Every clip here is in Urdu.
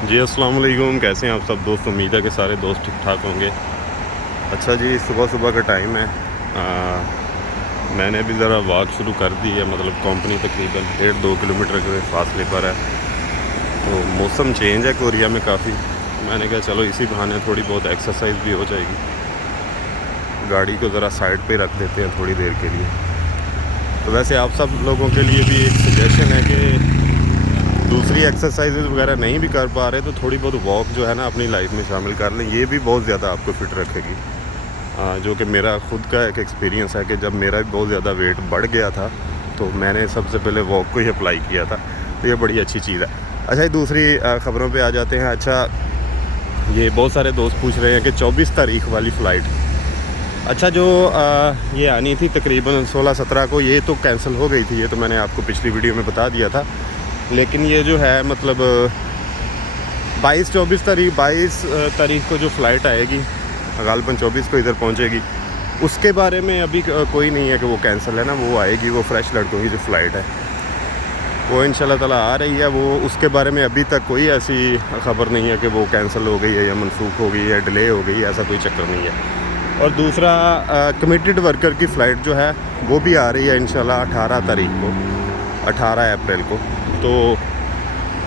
جی السلام علیکم، کیسے ہیں آپ سب دوست؟ امید ہے کہ سارے دوست ٹھیک ٹھاک ہوں گے۔ اچھا جی، صبح کا ٹائم ہے، میں نے بھی ذرا واک شروع کر دی ہے، مطلب کمپنی تقریباً 1.5-2 کلومیٹر کے فاصلے پر ہے، تو موسم چینج ہے کوریا میں کافی۔ میں نے کہا چلو اسی بہانے تھوڑی بہت ایکسرسائز بھی ہو جائے گی، گاڑی کو ذرا سائڈ پہ رکھ دیتے ہیں تھوڑی دیر کے لیے۔ تو ویسے آپ سب لوگوں کے لیے بھی ایک سجیشن ہے کہ دوسری ایکسرسائزز وغیرہ نہیں بھی کر پا رہے تو تھوڑی بہت واک جو ہے نا اپنی لائف میں شامل کر لیں، یہ بھی بہت زیادہ آپ کو فٹ رکھے گی۔ جو کہ میرا خود کا ایک ایکسپیرینس ہے کہ جب میرا بھی بہت زیادہ ویٹ بڑھ گیا تھا تو میں نے سب سے پہلے واک کو ہی اپلائی کیا تھا، تو یہ بڑی اچھی چیز ہے۔ اچھا دوسری خبروں پہ آ جاتے ہیں۔ اچھا یہ بہت سارے دوست پوچھ رہے ہیں کہ 24 تاریخ والی فلائٹ، اچھا جو یہ آنی تھی تقریباً 16-17 کو، یہ تو کینسل ہو گئی تھی، یہ تو میں نے آپ کو پچھلی ویڈیو میں بتا دیا تھا۔ لیکن یہ جو ہے مطلب 22 تاریخ کو جو فلائٹ آئے گی، غالباً 24 کو ادھر پہنچے گی، اس کے بارے میں ابھی کوئی نہیں ہے کہ وہ کینسل ہے نا، وہ آئے گی، وہ فریش لڑکوں کی جو فلائٹ ہے وہ انشاءاللہ تعالیٰ آ رہی ہے۔ وہ اس کے بارے میں ابھی تک کوئی ایسی خبر نہیں ہے کہ وہ کینسل ہو گئی ہے یا منسوخ ہو گئی ہے یا ڈیلے ہو گئی ہے، ایسا کوئی چکر نہیں ہے۔ اور دوسرا کمیٹڈ ورکر کی فلائٹ جو ہے وہ بھی آ رہی ہے انشاءاللہ 18 تاریخ کو، 18 اپریل کو۔ تو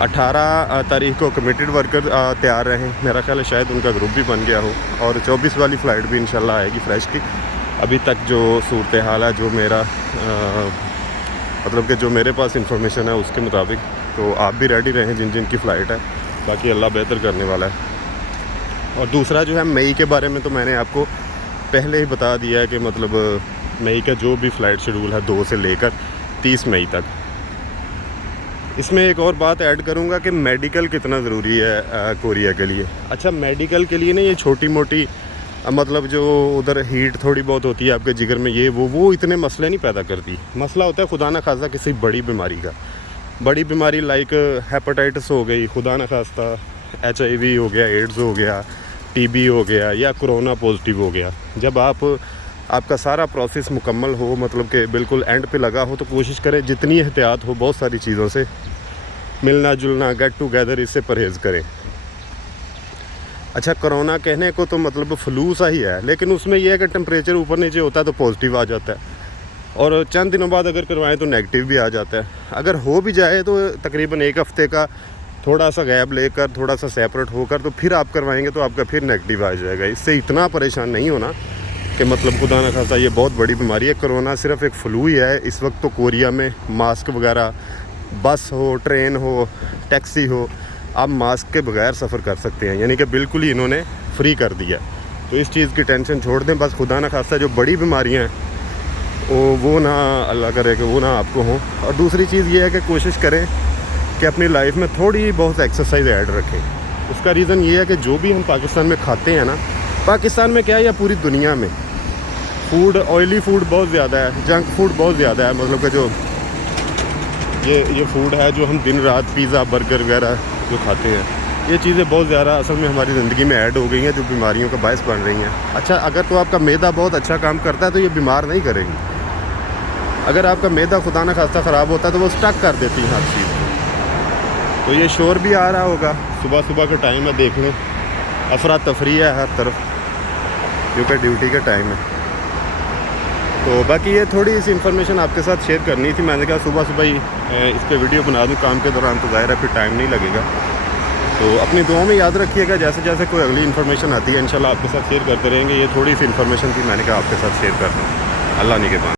18 تاریخ کو کمیٹڈ ورکر تیار رہیں، میرا خیال ہے شاید ان کا گروپ بھی بن گیا ہو، اور 24 والی فلائٹ بھی انشاءاللہ آئے گی فریش کی۔ ابھی تک جو صورتحال ہے، جو میرا مطلب کہ جو میرے پاس انفارمیشن ہے اس کے مطابق، تو آپ بھی ریڈی رہیں جن جن کی فلائٹ ہے، باقی اللہ بہتر کرنے والا ہے۔ اور دوسرا جو ہے مئی کے بارے میں تو میں نے آپ کو پہلے ہی بتا دیا ہے کہ مطلب مئی کا جو بھی فلائٹ شیڈول ہے 2 سے لے کر 30 مئی تک۔ اس میں ایک اور بات ایڈ کروں گا کہ میڈیکل کتنا ضروری ہے کوریا کے لیے۔ اچھا میڈیکل کے لیے نا یہ چھوٹی موٹی مطلب جو ادھر ہیٹ تھوڑی بہت ہوتی ہے آپ کے جگر میں، یہ وہ اتنے مسئلے نہیں پیدا کرتی۔ مسئلہ ہوتا ہے خدا نہ خواستہ کسی بڑی بیماری کا، بڑی بیماری لائک ہیپاٹائٹس ہو گئی، خدا نہ خواستہ HIV ہو گیا، ایڈز ہو گیا، TB ہو گیا، یا کرونا پازیٹیو ہو گیا۔ جب آپ کا سارا پروسیس مکمل ہو، مطلب کہ بالکل اینڈ پہ لگا ہو، تو کوشش کریں جتنی احتیاط ہو بہت ساری چیزوں سے، ملنا جلنا، گیٹ ٹو گیدر، اس سے پرہیز کریں۔ اچھا کرونا کہنے کو تو مطلب فلو سا ہی ہے، لیکن اس میں یہ ہے کہ ٹمپریچر اوپر نیچے ہوتا ہے تو پازیٹیو آ جاتا ہے، اور چند دنوں بعد اگر کروائیں تو نیگیٹو بھی آ جاتا ہے۔ اگر ہو بھی جائے تو تقریباً 1 ہفتے کا تھوڑا سا گیپ لے کر، تھوڑا سا سیپریٹ ہو کر، تو پھر آپ کروائیں گے تو آپ کا پھر نیگیٹو آ جائے گا۔ اس سے اتنا پریشان نہیں ہونا کہ مطلب خدا نہ خواستہ یہ بہت بڑی بیماری ہے۔ کرونا صرف ایک فلو ہی ہے۔ اس وقت تو کوریا میں ماسک وغیرہ، بس ہو، ٹرین ہو، ٹیکسی ہو، آپ ماسک کے بغیر سفر کر سکتے ہیں، یعنی کہ بالکل ہی انہوں نے فری کر دیا۔ تو اس چیز کی ٹینشن چھوڑ دیں، بس خدا نہ خواستہ جو بڑی بیماریاں ہیں وہ نہ اللہ کرے کہ وہ نہ آپ کو ہوں۔ اور دوسری چیز یہ ہے کہ کوشش کریں کہ اپنی لائف میں تھوڑی بہت ایکسرسائز ایڈ رکھیں۔ اس کا ریزن یہ ہے کہ جو بھی ہم پاکستان میں کھاتے ہیں نا، پاکستان میں کیا ہے یا پوری دنیا میں، فوڈ آئلی فوڈ بہت زیادہ ہے، جنک فوڈ بہت زیادہ ہے، مطلب کہ جو یہ فوڈ ہے جو ہم دن رات پیزا برگر وغیرہ جو کھاتے ہیں، یہ چیزیں بہت زیادہ اصل میں ہماری زندگی میں ایڈ ہو گئی ہیں، جو بیماریوں کا باعث بن رہی ہیں۔ اچھا اگر تو آپ کا معدہ بہت اچھا کام کرتا ہے تو یہ بیمار نہیں کرے گی، اگر آپ کا معدہ خدا نہ خواستہ خراب ہوتا ہے تو وہ سٹک کر دیتی ہیں ہر چیز کو۔ تو یہ شور بھی آ رہا ہوگا، صبح کا ٹائم ہے، دیکھ لیں افراتفری ہے ہر طرف، کیونکہ ڈیوٹی کا ٹائم ہے۔ تو باقی یہ تھوڑی سی انفارمیشن آپ کے ساتھ شیئر کرنی تھی، میں نے کہا صبح ہی اس پہ ویڈیو بنا دوں، کام کے دوران تو ظاہر ہے پھر ٹائم نہیں لگے گا۔ تو اپنی دعاؤں میں یاد رکھیے گا، جیسے جیسے کوئی اگلی انفارمیشن آتی ہے انشاءاللہ آپ کے ساتھ شیئر کرتے رہیں گے۔ یہ تھوڑی سی انفارمیشن تھی، میں نے کہا آپ کے ساتھ شیئر کر دوں۔ اللہ نگہبان۔